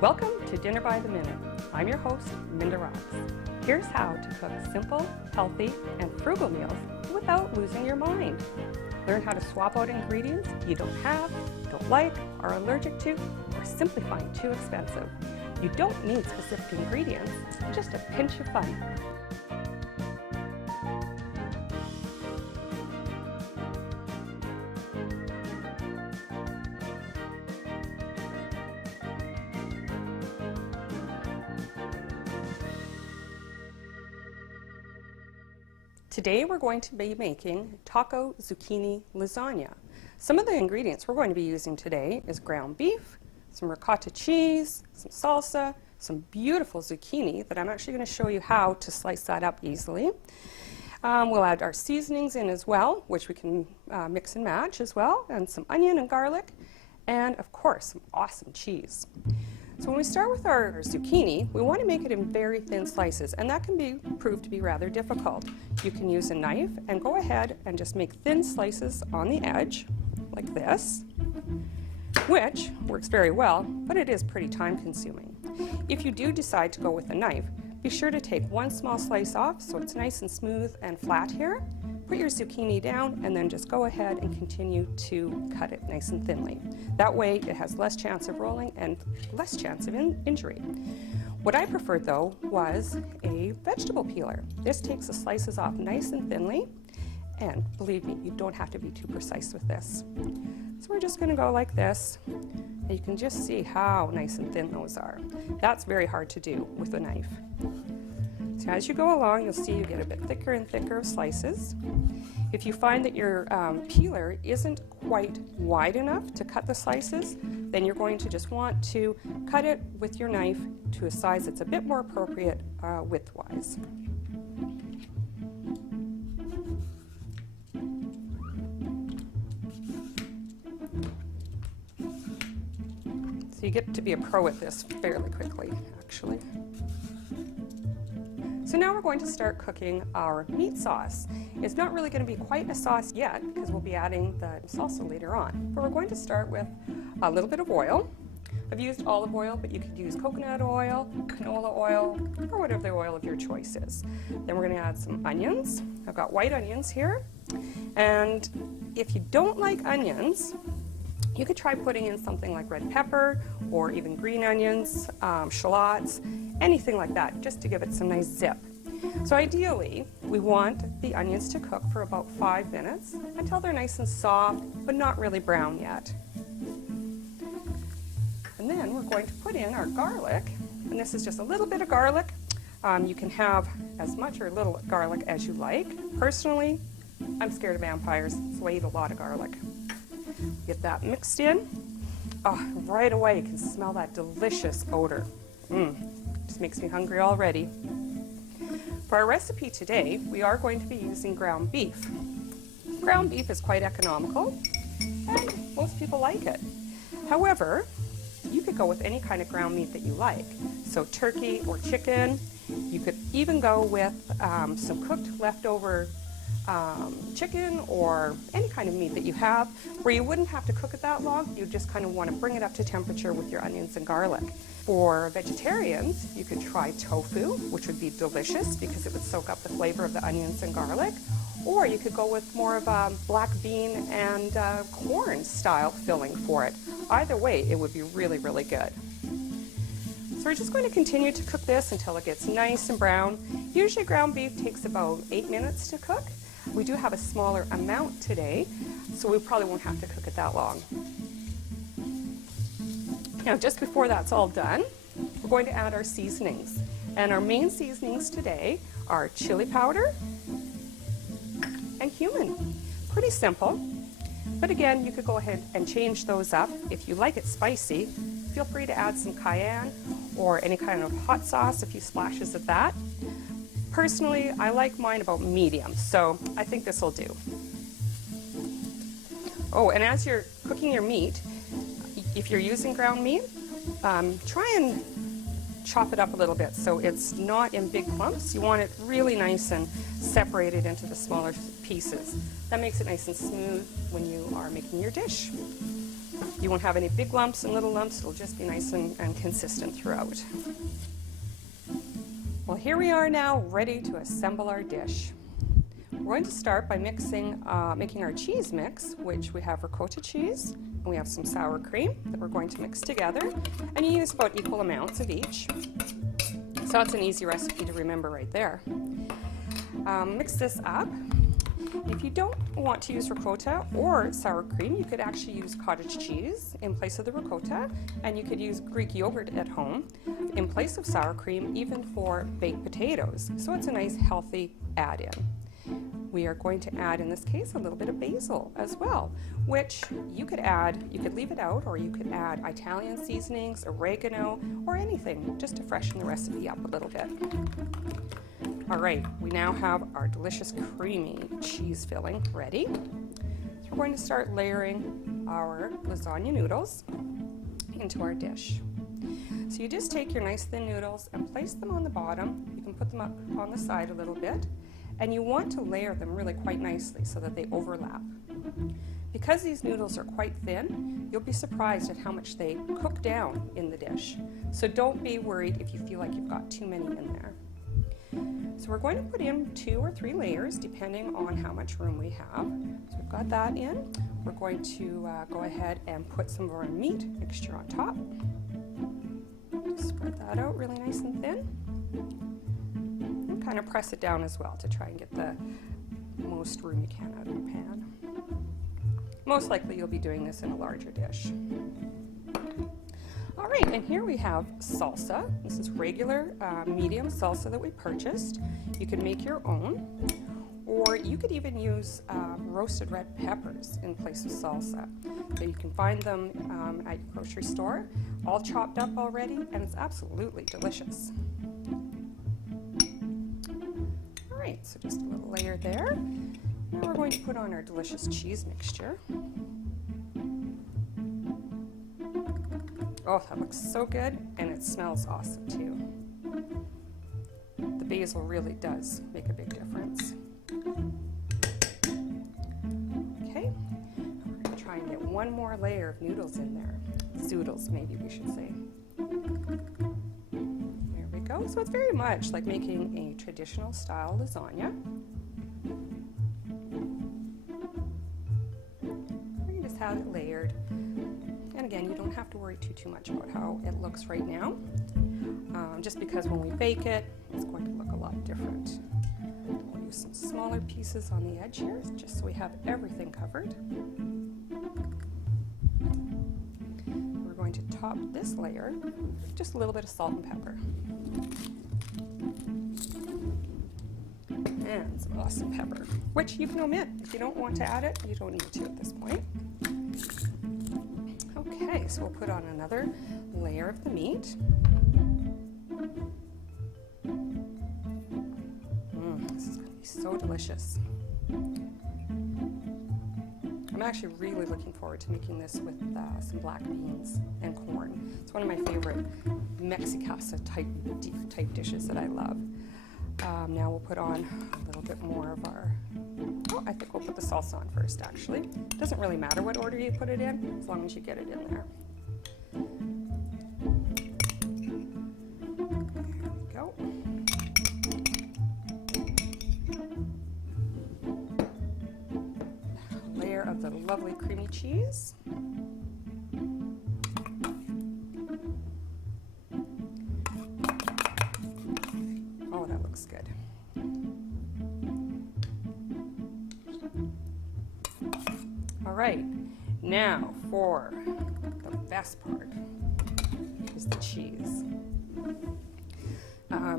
Welcome to Dinner by the Minute. I'm your host, Minda Rox. Here's how to cook simple, healthy, and frugal meals without losing your mind. Learn how to swap out ingredients you don't have, don't like, are allergic to, or simply find too expensive. You don't need specific ingredients, just a pinch of fun. Today we're going to be making taco zucchini lasagna. Some of the ingredients we're going to be using today is ground beef, some ricotta cheese, some salsa, some beautiful zucchini that I'm actually going to show you how to slice that up easily. We'll add our seasonings in as well, which we can mix and match as well, and some onion and garlic, and of course some awesome cheese. So when we start with our zucchini, we want to make it in very thin slices, and that can prove to be rather difficult. You can use a knife and go ahead and just make thin slices on the edge, like this, which works very well, but it is pretty time consuming. If you do decide to go with a knife, be sure to take one small slice off so it's nice and smooth and flat here. Put your zucchini down and then just go ahead and continue to cut it nice and thinly. That way it has less chance of rolling and less chance of injury. What I preferred though was a vegetable peeler. This takes the slices off nice and thinly, and believe me, you don't have to be too precise with this. So we're just going to go like this, and you can just see how nice and thin those are. That's very hard to do with a knife. So as you go along, you'll see you get a bit thicker and thicker of slices. If you find that your peeler isn't quite wide enough to cut the slices, then you're going to just want to cut it with your knife to a size that's a bit more appropriate width-wise. So you get to be a pro at this fairly quickly, actually. So now we're going to start cooking our meat sauce. It's not really going to be quite a sauce yet because we'll be adding the salsa later on. But we're going to start with a little bit of oil. I've used olive oil, but you could use coconut oil, canola oil, or whatever the oil of your choice is. Then we're going to add some onions. I've got white onions here. And if you don't like onions, you could try putting in something like red pepper or even green onions, shallots, anything like that, just to give it some nice zip. So ideally, we want the onions to cook for about 5 minutes until they're nice and soft, but not really brown yet. And then we're going to put in our garlic, and this is just a little bit of garlic. You can have as much or little garlic as you like. Personally, I'm scared of vampires, so I eat a lot of garlic. Get that mixed in. Oh, right away you can smell that delicious odor. Just makes me hungry already. For our recipe today, we are going to be using ground beef. Ground beef is quite economical, and most people like it. However, you could go with any kind of ground meat that you like. So turkey or chicken. You could even go with some cooked leftover chicken or any kind of meat that you have, where you wouldn't have to cook it that long. You just kind of want to bring it up to temperature with your onions and garlic. For vegetarians, you could try tofu, which would be delicious because it would soak up the flavor of the onions and garlic. Or you could go with more of a black bean and corn style filling for it. Either way, it would be really, really good. So we're just going to continue to cook this until it gets nice and brown. Usually ground beef takes about 8 minutes to cook. We do have a smaller amount today, so we probably won't have to cook it that long. Now, just before that's all done, we're going to add our seasonings. And our main seasonings today are chili powder and cumin. Pretty simple, but again, you could go ahead and change those up. If you like it spicy, feel free to add some cayenne or any kind of hot sauce, a few splashes of that. Personally, I like mine about medium, so I think this will do. Oh, and as you're cooking your meat, if you're using ground meat, try and chop it up a little bit so it's not in big clumps. You want it really nice and separated into the smaller pieces. That makes it nice and smooth when you are making your dish. You won't have any big lumps and little lumps. It'll just be nice and consistent throughout. Well, here we are now, ready to assemble our dish. We're going to start by making our cheese mix, which we have ricotta cheese, and we have some sour cream that we're going to mix together, and you use about equal amounts of each. So that's an easy recipe to remember right there. Mix this up. If you don't want to use ricotta or sour cream, you could actually use cottage cheese in place of the ricotta, and you could use Greek yogurt at home in place of sour cream, even for baked potatoes. So it's a nice healthy add-in. We are going to add, in this case, a little bit of basil as well, which you could leave it out, or you could add Italian seasonings, oregano, or anything just to freshen the recipe up a little bit. All right, we now have our delicious creamy cheese filling ready. So we're going to start layering our lasagna noodles into our dish. So you just take your nice thin noodles and place them on the bottom. You can put them up on the side a little bit. And you want to layer them really quite nicely so that they overlap. Because these noodles are quite thin, you'll be surprised at how much they cook down in the dish. So don't be worried if you feel like you've got too many in there. So we're going to put in 2 or 3 layers depending on how much room we have. So we've got that in. We're going to go ahead and put some of our meat mixture on top. Just spread that out really nice and thin. Kind of press it down as well to try and get the most room you can out of your pan. Most likely you'll be doing this in a larger dish. All right, and here we have salsa. This is regular medium salsa that we purchased. You can make your own, or you could even use roasted red peppers in place of salsa. So you can find them at your grocery store, all chopped up already, and it's absolutely delicious. Alright, so just a little layer there. Now we're going to put on our delicious cheese mixture. Oh, that looks so good, and it smells awesome too. The basil really does make a big difference. Okay, we're going to try and get one more layer of noodles in there. Zoodles, maybe we should say. So it's very much like making a traditional style lasagna. You just have it layered. And again, you don't have to worry too much about how it looks right now. Just because when we bake it, it's going to look a lot different. We'll use some smaller pieces on the edge here, just so we have everything covered. We're going to top this layer with just a little bit of salt and pepper. And some awesome pepper, which you can omit. If you don't want to add it, you don't need to at this point. Okay, so we'll put on another layer of the meat. This is going to be so delicious. I'm actually really looking forward to making this with some black beans and corn. It's one of my favorite Mexicasa type dishes that I love. Now we'll put on a little bit more of our, I think we'll put the salsa on first actually. It doesn't really matter what order you put it in, as long as you get it in there. There we go. A layer of the lovely creamy cheese. Oh, that looks good. All right, now for the best part is the cheese.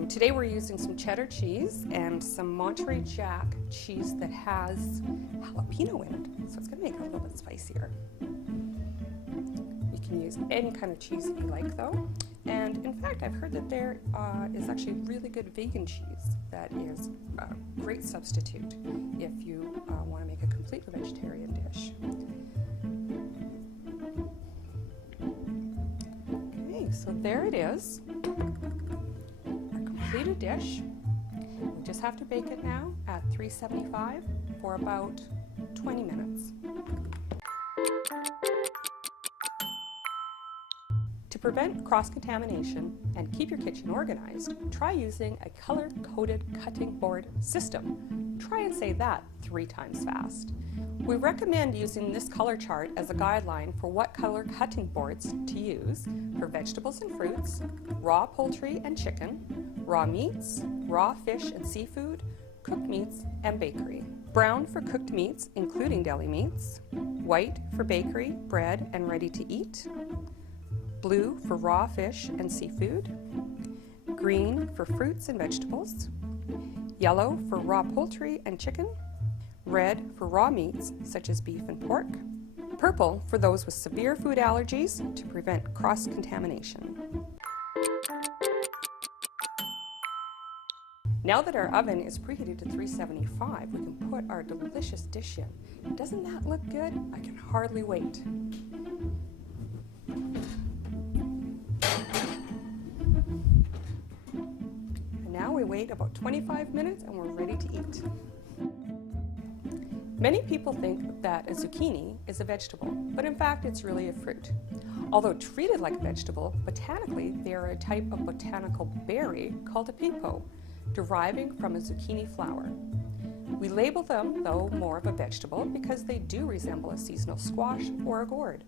Today we're using some cheddar cheese and some Monterey Jack cheese that has jalapeno in it, so it's going to make it a little bit spicier. You can use any kind of cheese that you like though. And in fact, I've heard that there is actually really good vegan cheese that is a great substitute if you want to make a completely vegetarian dish. Okay, so there it is, our completed dish. We just have to bake it now at 375 for about 20 minutes. prevent cross-contamination and keep your kitchen organized, try using a color-coded cutting board system. Try and say that 3 times fast. We recommend using this color chart as a guideline for what color cutting boards to use for vegetables and fruits, raw poultry and chicken, raw meats, raw fish and seafood, cooked meats, and bakery. Brown for cooked meats, including deli meats, white for bakery, bread, and ready to eat, blue for raw fish and seafood, green for fruits and vegetables, yellow for raw poultry and chicken, red for raw meats such as beef and pork, purple for those with severe food allergies to prevent cross-contamination. Now that our oven is preheated to 375, we can put our delicious dish in. Doesn't that look good? I can hardly wait. And now we wait about 25 minutes and we're ready to eat. Many people think that a zucchini is a vegetable, but in fact it's really a fruit. Although treated like a vegetable, botanically they are a type of botanical berry called a pepo, deriving from a zucchini flower. We label them, though, more of a vegetable because they do resemble a seasonal squash or a gourd.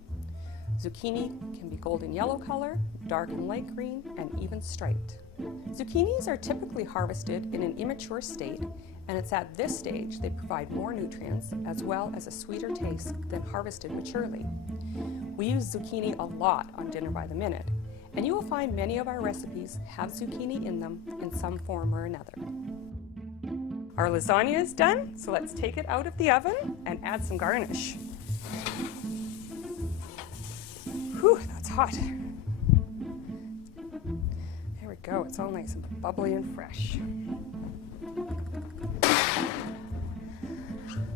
Zucchini can be golden yellow color, dark and light green, and even striped. Zucchinis are typically harvested in an immature state, and it's at this stage they provide more nutrients as well as a sweeter taste than harvested maturely. We use zucchini a lot on Dinner by the Minute, and you will find many of our recipes have zucchini in them in some form or another. Our lasagna is done, so let's take it out of the oven and add some garnish. Whew, that's hot. There we go, it's all nice and bubbly and fresh.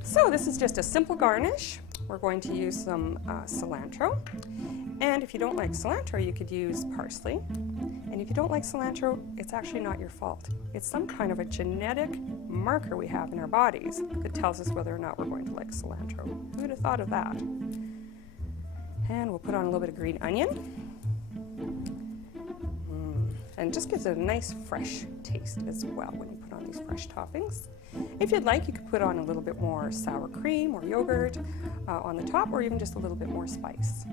So this is just a simple garnish. We're going to use some cilantro. And if you don't like cilantro, you could use parsley. And if you don't like cilantro, it's actually not your fault. It's some kind of a genetic marker we have in our bodies that tells us whether or not we're going to like cilantro. Who would have thought of that? And we'll put on a little bit of green onion. And just gives it a nice fresh taste as well when you put on these fresh toppings. If you'd like, you could put on a little bit more sour cream or yogurt on the top, or even just a little bit more spice.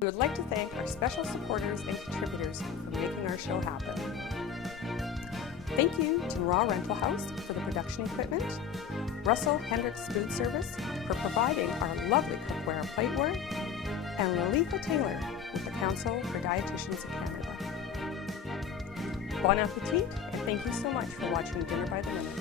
We would like to thank our special supporters and contributors for making our show happen. Thank you to Raw Rental House for the production equipment, Russell Hendricks Food Service for providing our lovely cookware and plateware, and Lalitha Taylor with the Council for Dietitians of Canada. Bon appetit, and thank you so much for watching Dinner by the Minute.